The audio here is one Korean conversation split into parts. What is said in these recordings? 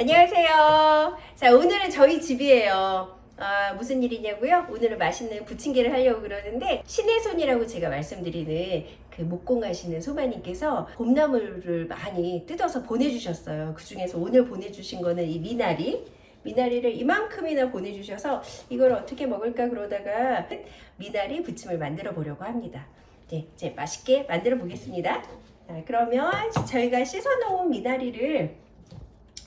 안녕하세요. 자, 오늘은 저희 집이에요. 아, 무슨 일이냐고요? 오늘은 맛있는 부침개를 하려고 그러는데 신의 손이라고 제가 말씀드리는 그 목공 하시는 소마님께서 봄나물을 많이 뜯어서 보내주셨어요. 그 중에서 오늘 보내주신 거는 이 미나리. 미나리를 이만큼이나 보내주셔서 이걸 어떻게 먹을까 그러다가 미나리 부침을 만들어 보려고 합니다. 네, 이제 맛있게 만들어 보겠습니다. 자, 그러면 저희가 씻어 놓은 미나리를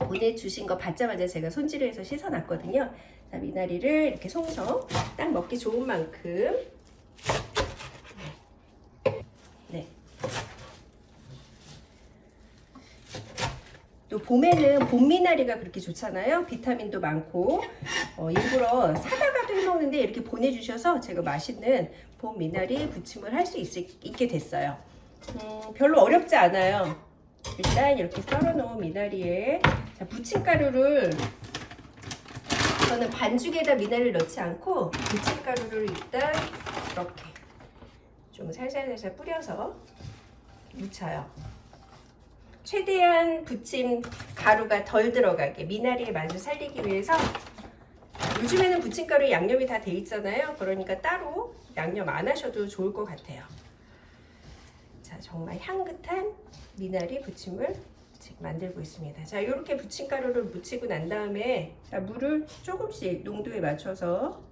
보내주신 거 받자마자 제가 손질을 해서 씻어놨거든요. 자, 미나리를 이렇게 송송 딱 먹기 좋은 만큼 네. 또 봄에는 봄미나리가 그렇게 좋잖아요. 비타민도 많고 어, 일부러 사다가도 해먹는데 이렇게 보내주셔서 제가 맛있는 봄미나리 부침을 할 수 있게 됐어요. 음, 별로 어렵지 않아요. 일단 이렇게 썰어놓은 미나리에 자, 부침가루를 저는 반죽에다 미나리를 넣지 않고 부침가루를 일단 이렇게 좀 살살살살 뿌려서 묻혀요. 최대한 부침 가루가 덜 들어가게 미나리의 맛을 살리기 위해서 요즘에는 부침가루에 양념이 다 돼 있잖아요. 그러니까 따로 양념 안 하셔도 좋을 것 같아요. 자, 정말 향긋한 미나리 부침을 만들고 있습니다. 자, 이렇게 부침가루를 묻히고 난 다음에 자, 물을 조금씩 농도에 맞춰서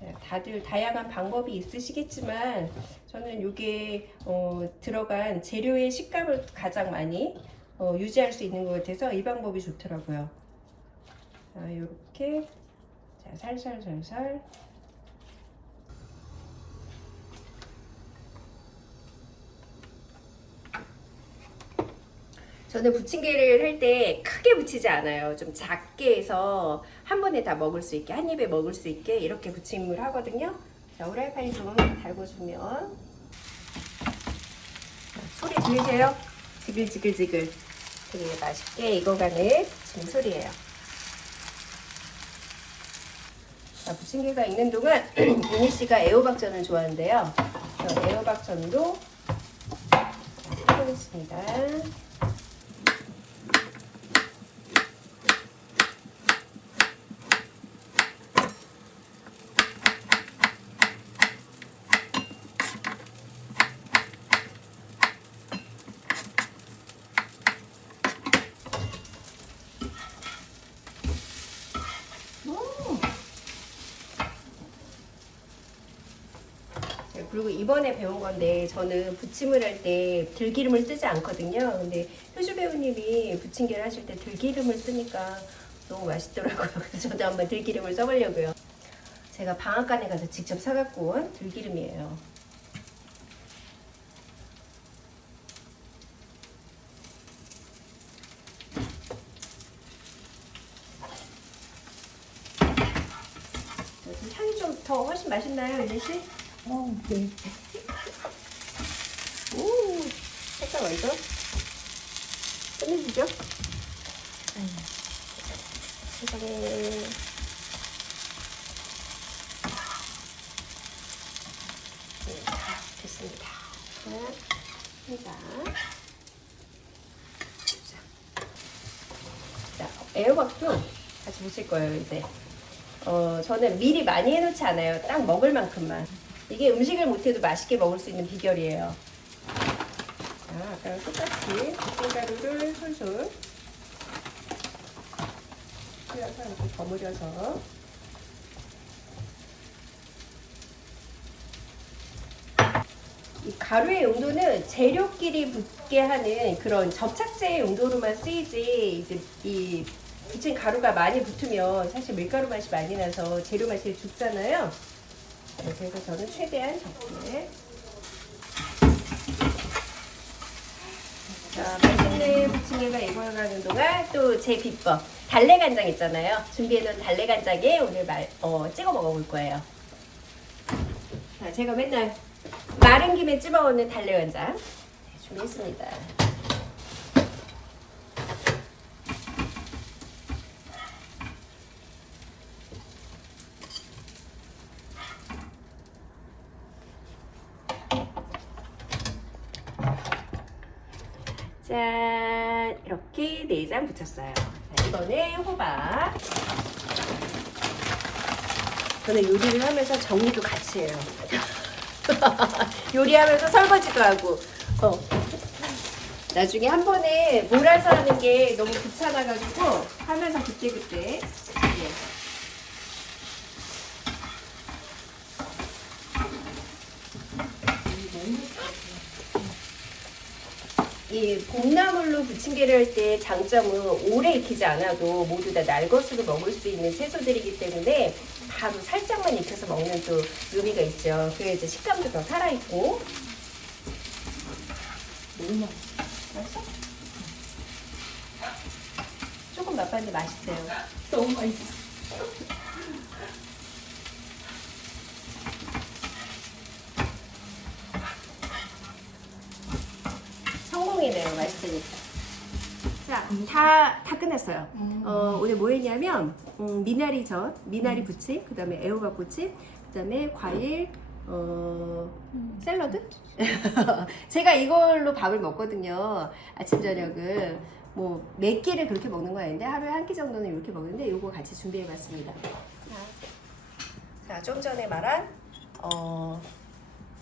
자, 다들 다양한 방법이 있으시겠지만 저는 이게 어, 들어간 재료의 식감을 가장 많이 어, 유지할 수 있는 것 같아서 이 방법이 좋더라고요. 자, 이렇게 자, 살살살살 저는 부침개를 할 때 크게 부치지 않아요. 좀 작게 해서 한 번에 다 먹을 수 있게 한 입에 먹을 수 있게 이렇게 부침을 하거든요. 자, 후라이팬 좀 달궈주면 소리 들리세요? 지글지글지글 되게 맛있게 익어가는 부침 소리예요. 자, 부침개가 익는 동안 이니 씨가 애호박전을 좋아하는데요. 저 애호박전도 하겠습니다. 네, 그리고 이번에 배운 건데 저는 부침을 할 때 들기름을 쓰지 않거든요. 근데 효주 배우님이 부침개를 하실 때 들기름을 쓰니까 너무 맛있더라고요. 그래서 저도 한번 들기름을 써보려고요. 제가 방앗간에 가서 직접 사갖고 온 들기름이에요. 좀 향이 좀 더 훨씬 맛있나요, 은혜 씨? 어, 네. 오, 색깔 완전 끝내주죠? 세상에. 네, 다 됐습니다. 자, 한 장. 자, 애호박도 같이 무칠 거예요, 이제. 어, 저는 미리 많이 해놓지 않아요. 딱 먹을 만큼만. 이게 음식을 못해도 맛있게 먹을 수 있는 비결이에요. 자, 아까랑 똑같이 부침가루를 솔솔 뿌려서 이렇게 버무려서 이 가루의 용도는 재료끼리 붙게 하는 그런 접착제의 용도로만 쓰이지 이제 이 부침 가루가 많이 붙으면 사실 밀가루 맛이 많이 나서 재료 맛이 죽잖아요. 네, 그래서 저는 최대한 적게. 자, 맛있는 부침개가 익어가는 동안 또 제 비법 달래 간장 있잖아요. 준비해놓은 달래 간장에 오늘 말, 어, 찍어 먹어볼 거예요. 자, 제가 맨날 마른 김에 찝어 먹는 달래 간장 네, 준비했습니다. 짠 이렇게 네 장 붙였어요. 자, 이번에 호박. 저는 요리를 하면서 정리도 같이 해요. 요리하면서 설거지도 하고. 어. 나중에 한 번에 몰아서 하는 게 너무 귀찮아가지고 하면서 그때그때 예. 이 봄나물로 부침개를 할 때 장점은 오래 익히지 않아도 모두 다 날것으로 먹을 수 있는 채소들이기 때문에 바로 살짝만 익혀서 먹는 또 의미가 있죠. 그게 이제 식감도 더 살아있고. 너무 맛있어? 조금 맛봤는데 맛있어요. 너무 맛있어. 성공이네요. 맛있으니까. 자, 다, 다 끝났어요. 어, 오늘 뭐 했냐면, 음, 미나리 전, 미나리 부침, 그 다음에 애호박 부침, 그 다음에 과일, 어, 샐러드? 제가 이걸로 밥을 먹거든요. 아침, 저녁을. 뭐, 몇 끼를 그렇게 먹는 건 아닌데, 하루에 한 끼 정도는 이렇게 먹는데, 요거 같이 준비해 봤습니다. 자, 좀 전에 말한, 어,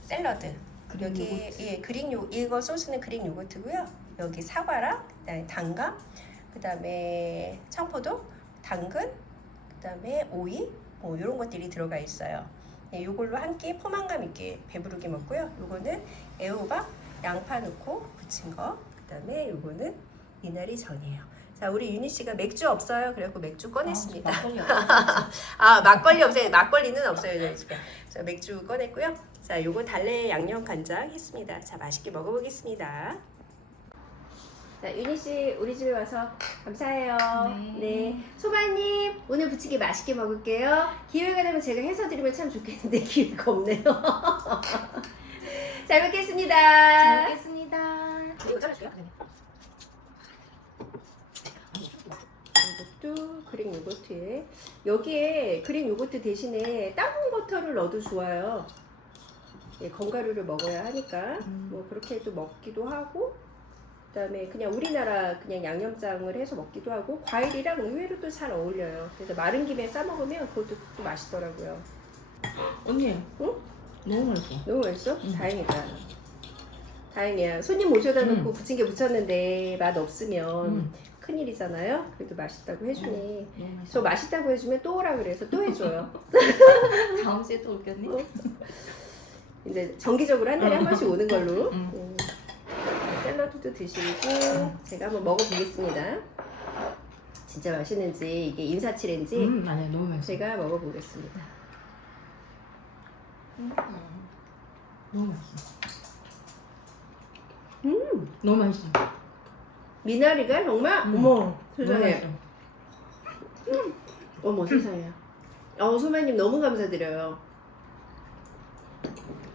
샐러드. 그릭 여기 요거트. 예 그릭 요 이거 소스는 그릭 요거트고요. 여기 사과랑 그다음에 단감, 그다음에 청포도, 당근, 그다음에 오이 뭐 이런 것들이 들어가 있어요. 예, 요걸로 한 끼 포만감 있게 배부르게 먹고요. 요거는 애호박, 양파 넣고 부친 거. 그다음에 요거는 미나리 전이에요. 자, 우리 유니 씨가 맥주 없어요. 그래갖고 맥주 꺼냈습니다. 막걸리 아 막걸리 없어요. 막걸리는 없어요 저희 집에. 자 맥주 꺼냈고요. 자 요거 달래 양념 간장 했습니다. 자 맛있게 먹어보겠습니다. 자 윤희 씨 우리 집에 와서 감사해요. 네. 소마님 오늘 부치기 맛있게 먹을게요. 기회가 되면 제가 해서 드리면 참 좋겠는데 기회가 없네요. 잘 먹겠습니다. 잘 먹겠습니다. 이거 잘라줄게요. 이것도 그릭 요거트에 여기에 그릭 요거트 대신에 땅콩 버터를 넣어도 좋아요. 예, 건가루를 먹어야 하니까 음. 뭐 그렇게 해도 먹기도 하고 그다음에 그냥 우리나라 그냥 양념장을 해서 먹기도 하고 과일이랑 의외로 또 잘 어울려요. 그래서 마른 김에 싸 먹으면 그것도 또 맛있더라고요. 언니. 응? 너무 맛있어. 너무 맛있어? 음. 다행이다. 다행이야. 손님 모셔다 놓고 음. 부침개 붙였는데 맛 없으면 음. 큰일이잖아요. 그래도 맛있다고 해주니. 너무 저. 맛있다고 해주면 또 오라 그래서 또 해줘요. 다음 주에 또 올겠니? 어? 이제 정기적으로 한 달에 한 번씩 오는 걸로. 음. 음. 샐러드도 드시고 제가 한번 먹어보겠습니다. 진짜 맛있는지 이게 인사치레인지 음, 아니야 너무 맛있어. 제가 먹어보겠습니다. 음. 너무 맛있어. 음 너무 맛있어. 미나리가 정말 음. 어머 너무 세상에 맛있어. 어머 세상에. 어 소마님 너무 감사드려요.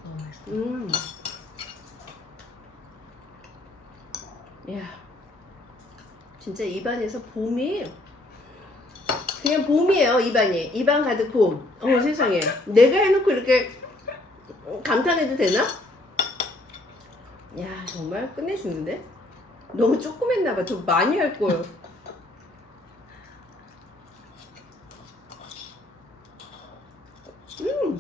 너무 맛있어. 음. 야, 진짜 입안에서 봄이 그냥 봄이에요 입안이 입안 가득 봄. 어머 세상에 내가 해놓고 이렇게 감탄해도 되나? 야 정말 끝내주는데? 너무 조금 했나봐. 저 많이 할 거예요. 음.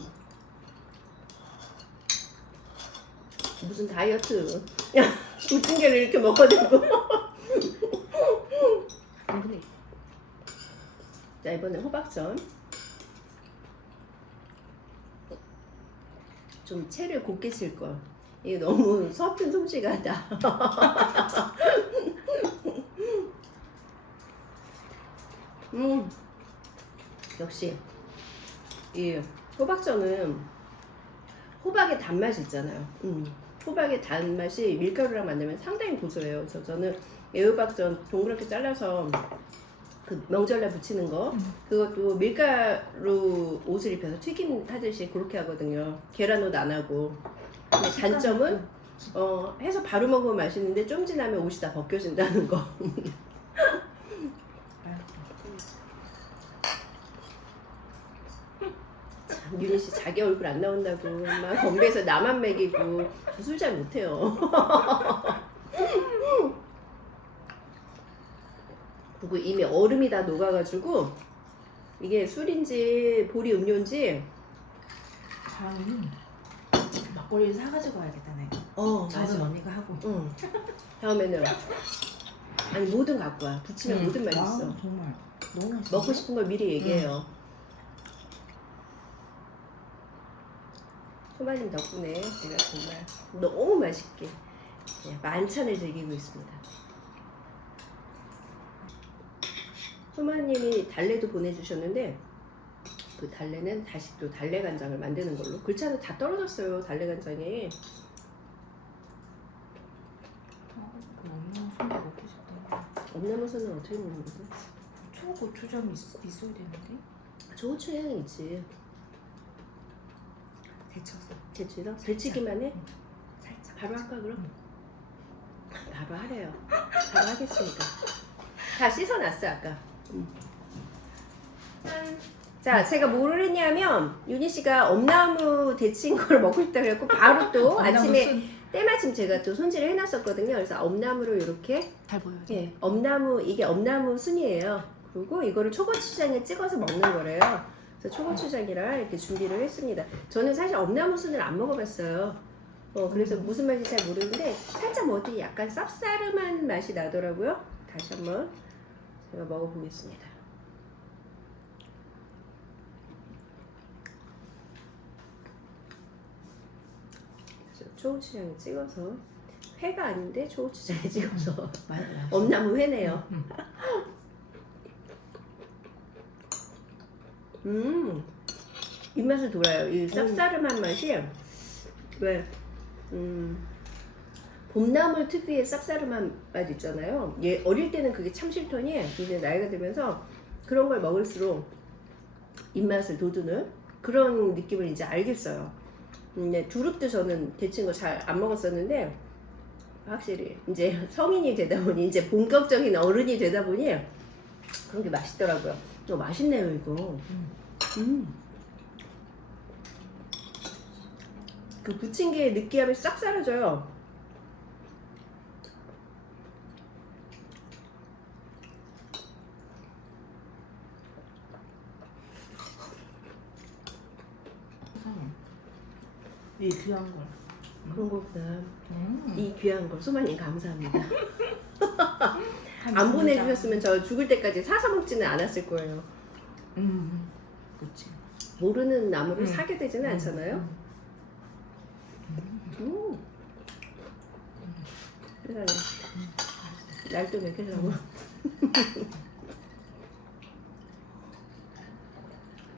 무슨 다이어트? 야, 부침개를 이렇게 근데 자, 이번에 호박전. 좀 채를 곱게 칠 걸. 이게 너무 서툰 솜씨가 나. 음, 역시 이 호박전은 호박의 단맛이 있잖아요. 음, 호박의 단맛이 밀가루랑 만나면 상당히 고소해요. 그래서 저는 애호박전 동그랗게 잘라서 그 명절날 부치는 거 그것도 밀가루 옷을 입혀서 튀김 하듯이 그렇게 하거든요. 계란옷 안 하고. 근데 단점은 어 해서 바로 먹으면 맛있는데 좀 지나면 옷이 다 벗겨진다는 거. 참, 유니 씨 자기 얼굴 안 나온다고 막 건배해서 나만 먹이고 술 잘 못해요. 그리고 이미 얼음이 다 녹아가지고 이게 술인지 보리 음료인지 다음에는 막걸리를 사가지고 와야겠다 내가. 어 작은 언니가 하고. 응. 다음에는 아니 뭐든 갖고 와. 부치면 응. 뭐든 맛있어. 아, 정말 너무 맛있어. 먹고 싶은 걸 미리 얘기해요. 소마님 덕분에 제가 정말 너무 맛있게 예, 만찬을 즐기고 있습니다. 소마님이 달래도 보내주셨는데 그 달래는 다시 또 달래 간장을 만드는 걸로 글자는 다 떨어졌어요 달래 간장에. 엄나무서는 어떻게 먹는 거지? 초고추장 있, 있어야 되는데 조추 향이 있지 데쳐서 데치다? 데치기만 해? 살짝. 바로 할까 그럼? 바로 하래요. 바로 하겠습니다. 다 씻어놨어 아까. 짠. 자, 제가 뭐를 했냐면 윤희 씨가 엄나무 데친 걸 먹고 싶다 그래갖고 바로 또 아침에 때마침 제가 또 손질을 해놨었거든요. 그래서 엄나무를 이렇게 잘 보여요. 예, 엄나무 이게 엄나무 순이에요. 그리고 이거를 초고추장에 찍어서 먹는 거래요. 그래서 초고추장이랑 이렇게 준비를 했습니다. 저는 사실 엄나무 순을 안 먹어봤어요. 어, 그래서 무슨 맛인지 잘 모르는데 살짝 뭐 어디 약간 쌉싸름한 맛이 나더라고요. 다시 한번 제가 먹어보겠습니다. 초고추장에 찍어서 회가 아닌데 초고추장에 찍어서. 엄나무 회네요. 음, 입맛을 돌아요. 이 쌉싸름한 맛이 왜, 음, 봄나물 특유의 쌉싸름한 맛 있잖아요. 얘 어릴 때는 그게 참 싫더니 이제 나이가 들면서 그런 걸 먹을수록 입맛을 돋우는 그런 느낌을 이제 알겠어요. 음, 네, 두릅도 저는 데친 거 잘 안 먹었었는데 확실히 이제 성인이 되다 보니 이제 본격적인 어른이 되다 보니 그런 게 맛있더라고요. 어, 맛있네요 이거. 음. 그 부침개의 느끼함이 싹 사라져요. 이 귀한 걸. 그런 거구나. 음. 이 귀한 걸 소만님 감사합니다. 한 안. 보내주셨으면 저 죽을 때까지 사서 먹지는 않았을 거예요. 음. 그렇지. 모르는 나무를 음. 사게 되지는 않잖아요. 음. 세상에. 날또 먹이려고.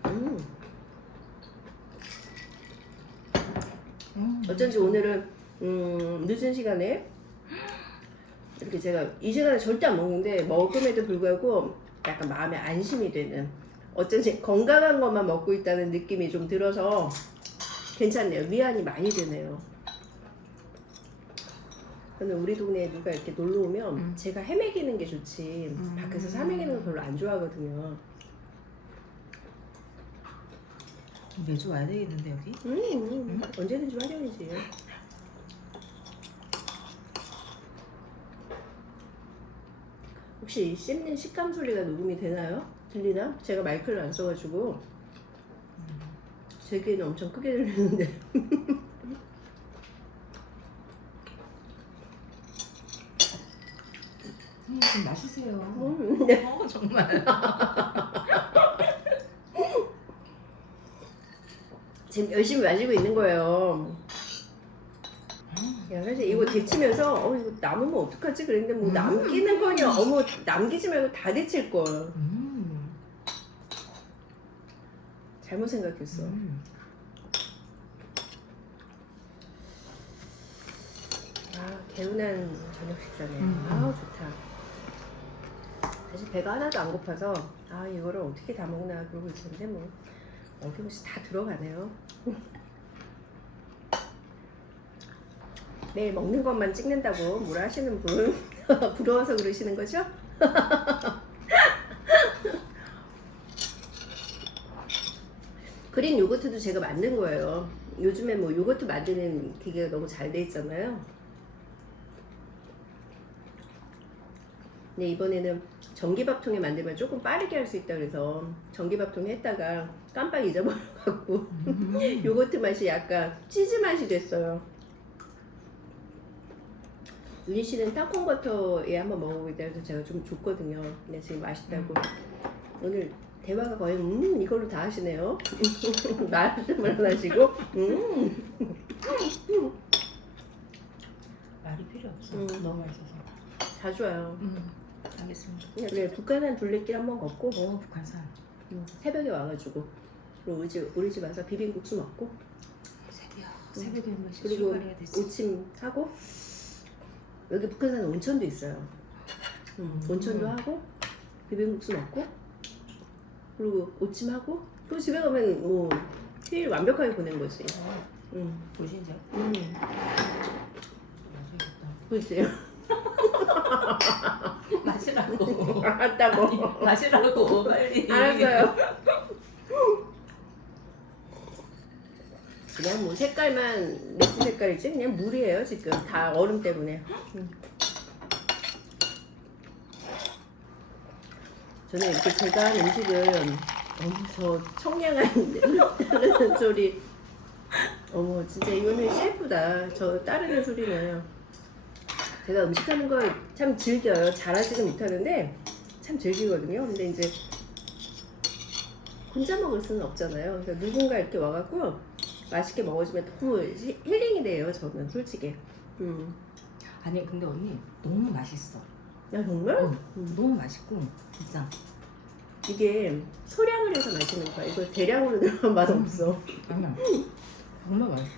음. 음. 어쩐지 오늘은 음, 늦은 시간에 이렇게 제가 이 시간에 절대 안 먹는데 먹음에도 불구하고 약간 마음에 안심이 되는 어쩐지 건강한 것만 먹고 있다는 느낌이 좀 들어서 괜찮네요. 위안이 많이 되네요. 저는 우리 동네에 누가 이렇게 놀러 오면 음. 제가 헤매기는 게 좋지 음. 밖에서 사매기는 거 별로 안 좋아하거든요. 매주 와야 되겠는데 여기? 음, 음. 언제든지 환영이지. 혹시 이 씹는 식감 소리가 녹음이 되나요? 들리나? 제가 마이크를 안 써가지고 제 귀에는 엄청 크게 들리는데 음, 좀 마시세요. 음, 네. 어, 정말. 지금 열심히 마시고 있는 거예요. 야, 사실 이거 데치면서 어 이거 남으면 어떡하지 그랬는데 뭐 음. 남기는 거냐 어머 남기지 말고 다 데칠 걸 음. 잘못 생각했어. 음. 아, 개운한 저녁 식사네. 음. 아, 좋다. 사실 배가 하나도 안 고파서 아 이거를 어떻게 다 먹나 그러고 있었는데 뭐 어김없이 다 들어가네요. 매일 먹는 것만 찍는다고 뭐라 하시는 분 부러워서 그러시는 거죠? 그린 요거트도 제가 만든 거예요. 요즘에 뭐 요거트 만드는 기계가 너무 잘 돼 있잖아요. 근데 이번에는 전기밥통에 만들면 조금 빠르게 할 수 있다 그래서 전기밥통에 했다가 깜빡 잊어버려갖고 음. 요거트 맛이 약간 치즈 맛이 됐어요. 윤희 씨는 땅콩버터에 한번 먹어보겠다 해서 제가 좀 줬거든요. 근데 지금 맛있다고. 오늘 대화가 거의 음 이걸로 다 하시네요. 말씀을 안 하시고 음. 말이 필요 없어. 음. 너무 맛있어서. 자주 와요. 음. 알겠습니다. 그래 북한산 둘레길 한번 걷고 어 북한산. 음, 새벽에 와가지고 그리고 우리 집 우리 집 와서 비빔국수 먹고 새벽. 새벽에 한 번씩 그리고 출발해야 되지. 우침 하고 여기 북한산 온천도 있어요. 음, 음. 온천도 하고 비빔국수 먹고 그리고 오침하고 그리고 집에 가면 뭐 휴일 완벽하게 보낸 거지. 어, 음, 보신자. 음, 마셔야겠다. 그렇지. 마시라고. 알았다고. 마시라고 빨리. 알았어요. 그냥 뭐 색깔만 맥주 색깔이지? 그냥 물이에요 지금. 다 얼음 때문에. 음. 저는 이렇게 제가 한 음식을 저 청량한 소리. 어머 진짜 이거는 셰프다. 저 따르는 소리는 제가 음식하는 걸 참 즐겨요. 잘하지는 못하는데 참 즐기거든요. 근데 이제 혼자 먹을 수는 없잖아요. 그래서 누군가 이렇게 와갖고 맛있게 먹어주면 너무 히- 힐링이 돼요 저는 솔직히 음. 아니 근데 언니 너무 맛있어. 야 정말? 응. 너무 맛있고 진짜. 이게 소량을 해서 마시는 거야 이거 대량으로 넣으면 맛없어 아니야. 정말 맛있어.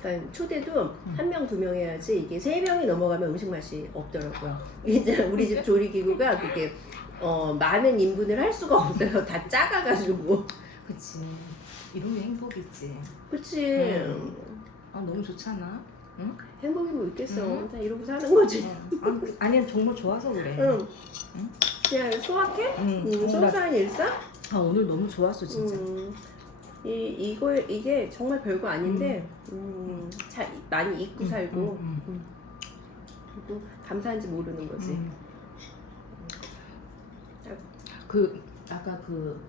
그러니까 초대도 한 명 두 명 해야지 이게 세 명이 넘어가면 음식 맛이 없더라고요. 이제 우리 집 조리 기구가 그게 어, 많은 인분을 할 수가 없어요. 다 작아가지고. 그치. 이런 게 행복이지. 그치. 음. 아 너무 좋잖아. 응? 행복이 뭐 있겠어. 음. 다 이러고 사는 거지. 아, 아니 정말 좋아서 그래. 응. 응? 그냥 소확해? 응. 음, 어, 나- 소소한 일상? 아 오늘 너무 좋았어 진짜. 음, 이, 이거, 이게 정말 별거 아닌데, 음, 자, 많이 잊고 음, 살고, 음, 음. 그리고 감사한지 모르는 거지. 음. 그 아까 그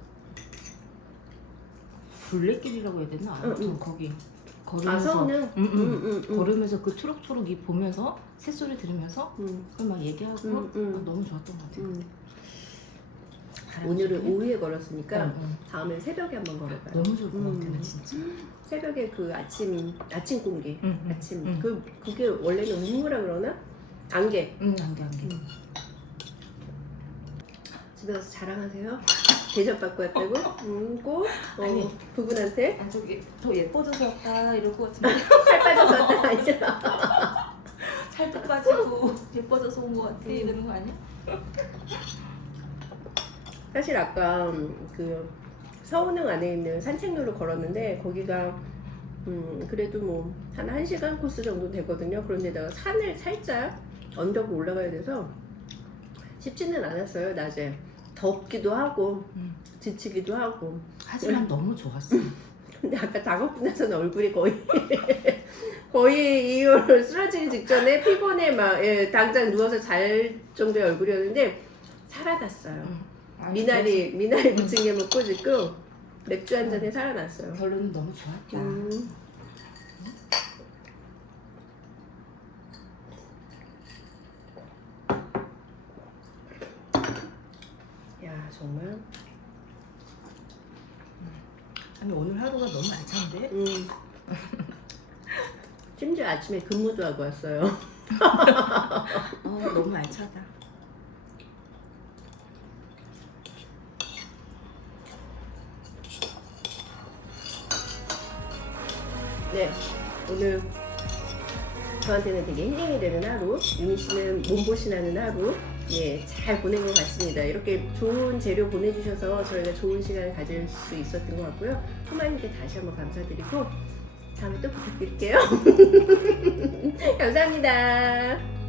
둘레길이라고 해야 되나? 아무튼 응. 거기 아, 걸으면서? 응, 응. 음, 음, 음. 걸으면서 그 초록초록 이 보면서 새소리 들으면서 음, 그걸 막 얘기하고 음, 음. 아, 너무 좋았던 것 같아. 음. 오늘은. 오후에 걸었으니까 응, 응. 다음에 새벽에 한번 걸어봐요. 너무 좋을 것 음. 같아, 나 진짜. 새벽에 그 아침 아침 공기, 응, 응, 아침 응. 그 그게 원래는 우무라 그러나 안개. 응, 안돼 안돼. 음. 집에 가서 자랑하세요. 대접 받고 왔다고? 음, 꼭 어, 아니. 부분한테 아 저기 더 예뻐져서 왔다 이럴 것 같은데 살 빠져서 왔다 아니야. 살도 빠지고 예뻐져서 온 것 같아 이러는 거 아니야? 사실 아까 그 서운흥 안에 있는 산책로를 걸었는데 거기가 음 그래도 뭐 한 1시간 코스 정도 되거든요. 그런데다가 산을 살짝 언덕을 올라가야 돼서 쉽지는 않았어요. 낮에 덥기도 하고 음. 지치기도 하고 하지만 너무 좋았어. 근데 아까 작업분 나서는 얼굴이 거의 거의 이걸 쓰러지기 직전에 피곤해 막 예, 당장 누워서 잘 정도의 얼굴이었는데 살아났어요. 응. 아, 미나리 미나리 무침개 먹고 지금 맥주 한 잔에 살아났어요. 결론은 너무 좋았다. 음. 야 정말 아니 오늘 하루가 너무 알찬데? 음. 심지어 아침에 근무도 하고 왔어요. 어 너무 알차다. 네 오늘 저한테는 되게 힐링이 되는 하루 유미 씨는 몸보신하는 하루 예, 잘 보낸 것 같습니다. 이렇게 좋은 재료 보내주셔서 저희가 좋은 시간을 가질 수 있었던 것 같고요. 소마님께 다시 한번 감사드리고 다음에 또 부탁드릴게요. 감사합니다.